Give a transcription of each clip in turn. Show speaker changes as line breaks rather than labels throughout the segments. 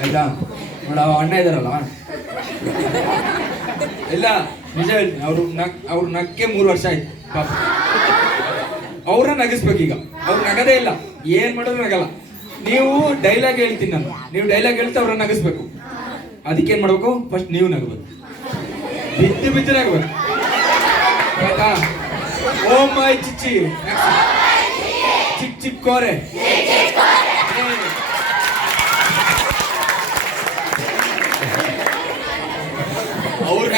ಆಯ್ತಾ? ನೋಡ ಅಣ್ಣ ಇದಾರಲ್ಲ? ಇಲ್ಲ, ನಿಜ ಅವರು ಅವ್ರು ನಕ್, ಅವ್ರು ನಕ್ಕೆ ಮೂರು ವರ್ಷ ಆಯ್ತು, ಪಾಪ. ಅವ್ರನ್ನ ನಗಿಸ್ಬೇಕು ಈಗ ಅವ್ರು ನಗದೇ ಇಲ್ಲ. ಏನ್ ಮಾಡಿದ್ರು ನಗಲ್ಲ. ನೀವು ಡೈಲಾಗ್ ಹೇಳ್ತೀನಿ ನಾನು. ನೀವು ಡೈಲಾಗ್ ಹೇಳ್ತಾ ಅವ್ರನ್ನ ನಗಿಸ್ಬೇಕು. ಅದಕ್ಕೆ ಏನ್ ಮಾಡ್ಬೇಕು? ಫಸ್ಟ್ ನೀವು ನಗಬೇಕು. ಬಿದ್ದು ಬಿದ್ದು ನಗಬೇಕು. ಆಯ್ತಾ? ಓ ಮೈ ಚಿಚ್ಚಿ. ಚಿಕ್ಕ ಚಿಕ್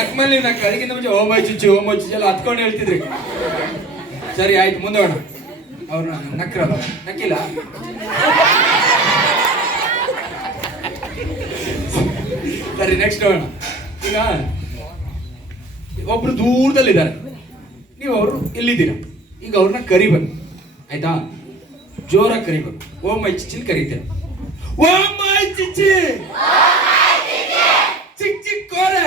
ನಕ್ಮಲ್ಲಿ ನಾ ಅದಕ್ಕಿಂತ ಮುಂಚೆ ಓ ಮೈ ಚಿಚ್ಚಿ, ಓ ಮೈ ಚಿಚ್ಚಿ ಎಲ್ಲ ಹತ್ಕೊಂಡು ಹೇಳ್ತಿದ್ರಿ. ಸರಿ, ಆಯ್ತು, ಮುಂದೆ ಹೋಗೋಣ. ಅವ್ರನ್ನ ನಕ್ರಲ್ಲ, ನಕ್ಕಿಲ್ಲ. ಸರಿ ನೆಕ್ಸ್ಟ್ ಹೋಗೋಣ. ಈಗ ಒಬ್ರು ದೂರದಲ್ಲಿದ್ದಾರೆ. ನೀವು ಅವರು ಇಲ್ಲಿದ್ದೀರ? ಈಗ ಅವ್ರನ್ನ ಕರಿಬೇಕು ಆಯ್ತಾ? ಜೋರಾಗಿ ಕರಿಬೇಕು ಓ ಮೈ ಚಿಚ್ಚಿನ ಕರೀತೀರ. ಓ ಮೈ ಚಿಚ್ಚಿ ಚಿಕ್ ಚಿಕ್ ಕೋರೆ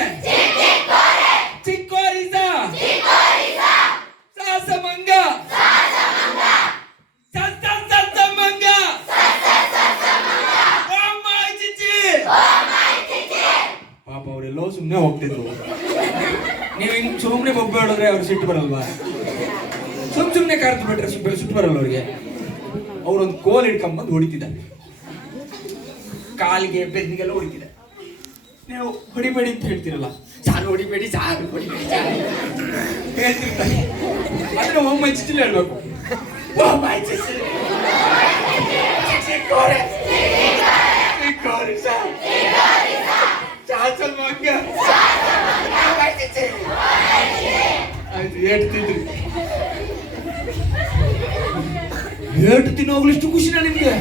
ಚಿಕ್ಕೋರಿಸ ಸಾಸ ಮಂಗ ಸಸ ಸಸ ಮಂಗ ಓ ಮೈ ಚಿಚ್ಚಿ ಪಾಪ ಅವರೆಲ್ಲೋ ಸುಮ್ಮನೆ ಹೋಗ್ತಿದ್ರು. ನೀವು ಹಿಂಗೆ ಸುಮ್ಮನೆ ಬೊಬ್ಬೆ ಹೇಳಿದ್ರೆ ಅವ್ರು ಸಿಟ್ಟು ಬರಲ್ವಾ? ಸುಮ್ ಸುಮ್ಮನೆ ಕಾರ್ತು ಬಿಟ್ರೆ ಸುಟ್ಟು ಸಿಟ್ಟು ಬರಲ್ಲ ಅವ್ರಿಗೆ? ಅವ್ರೊಂದು ಕೋಲ್ ಹಿಡ್ಕೊಂಬಂದು ಹೊಡಿತಿದ್ದಾರೆ ಕಾಲಿಗೆ, ಬೆನ್ನಿಗೆಲ್ಲ ಹೊಡಿತಿದ್ದ. ನೀವು ಹೊಡಿಬೇಡಿ ಅಂತ ಹೇಳ್ತಿರಲ್ಲ? ಸಾರು, ಹೊಡಿಬೇಡಿ ಸಾರು ಹೊಡಿಬೇಡಿ, ಸಾರು. ಹೇಳ್ತಿರ್ತಾರೆ. ಅದನ್ನ ಒಮ್ಮೆ ಚಿಚ್ಚಿಲ್ ಹೇಳ್ಬೇಕು. ಒಮ್ಮೆ ಚಿಚ್ಚಿಲ್ ಚಿಕ್ಕೋರೆ ಚಿಕ್ಕೋರೆ ಸಾರು ಚಾಚಲ್ ಮಗ್ಗ ಆಯ್ತು, ಏಟು ತಿಂದ್ರಿ. ಏಟು ತಿನ್ನೋಗ್ಲು ಇಷ್ಟು ಖುಷಿನಾ ನಿಮ್ಗೆ.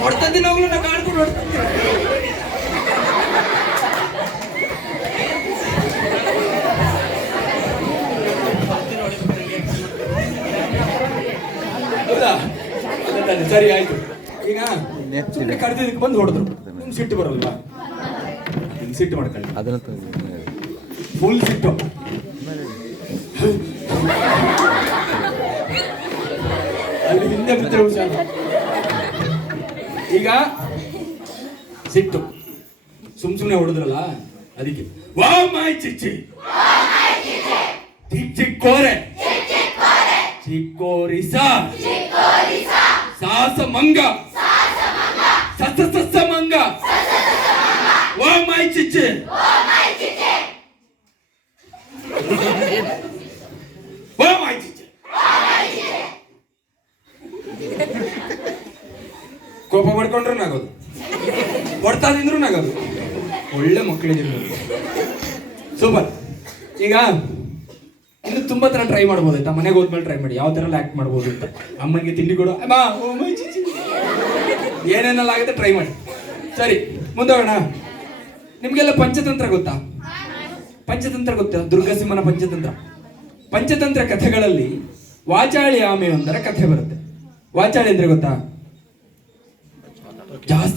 ಹೊಡ್ತ ತಿನ್ನೋಗ್ಲು ನಾ ಕಾಡ್ಕೊಂಡು ಹೊಡ್ತೀನಿ ಹೌದಾ? ಸರಿ, ಆಯ್ತು. ಈಗ ಸುಮ್ಮನೆ ಕರೆದಿದ್ದಕ್ಕೆ ಬಂದು ಹೊಡೆದ್ರು. ನಿಮ್ಗೆ ಸಿಟ್ಟು ಬರಲ್ವಾ? ಸಿಟ್ಟು ಮಾಡ್ಕೊಳ್ಳಿ.
ಅದನ್ನ
ಫುಲ್ ಸಿಟ್ಟು. ಅಲ್ಲಿ ಹಿಂದೆ ಬಿದ್ದರೆ ಹುಷಾರು. ಈಗ ಸಿಟ್ಟು. ಸುಮ್ ಸುಮ್ನೆ ಹೊಡೆದ್ರಲ್ಲ ಅದಕ್ಕೆ ವಾ ಮೈ ಚಿಚ್ಚಿ. ಚಿಕ್ ಚಿಕ್ ಕೋರೆ ಚಿಕ್ಕೋರಿಸ ಸಾಸ ಮಂಗ ಸಸ ಸಸ ಮಂಗ ವಾ ಮೈ ಚಿಚ್ಚಿ ಚಿಚ್ಚಿ ಕೋಪ ಮಾಡ್ಕೊಂಡ್ರೆ ನಗೋದು. ಹೊಡ್ತಾ ತಿಂದ್ರು ನಾಗೋದು. ಒಳ್ಳೆ ಮಕ್ಕಳಿದ್ರು ಸೂಪರ್ ಈಗ ಇನ್ನು ತುಂಬಾ ತರ ಟ್ರೈ ಮಾಡ್ಬೋದು ಆಯ್ತಾ? ಮನೆಗೆ ಹೋದ್ಮೇಲೆ ಟ್ರೈ ಮಾಡಿ. ಯಾವ ಥರ ಆಕ್ಟ್ ಮಾಡ್ಬೋದು ಅಂತ. ಅಮ್ಮನಿಗೆ ತಿಂಡಿ ಕೊಡು. ಅಮ್ಮ ಏನೇನೆಲ್ಲ ಆಗುತ್ತೆ ಟ್ರೈ ಮಾಡಿ. ಸರಿ, ಮುಂದೆ ಹೋಗೋಣ. ನಿಮ್ಗೆಲ್ಲ ಪಂಚತಂತ್ರ ಗೊತ್ತಾ? ಪಂಚತಂತ್ರ ಗೊತ್ತಾ? ದುರ್ಗಸಿಂಹನ ಪಂಚತಂತ್ರ. ಪಂಚತಂತ್ರ ಕಥೆಗಳಲ್ಲಿ ವಾಚಾಳಿ ಆಮೆಯೊಂದರ ಕಥೆ ಬರುತ್ತೆ. ವಾಚಾಳಿ ಅಂದ್ರೆ ಗೊತ್ತಾ? ಜಾಸ್ತಿ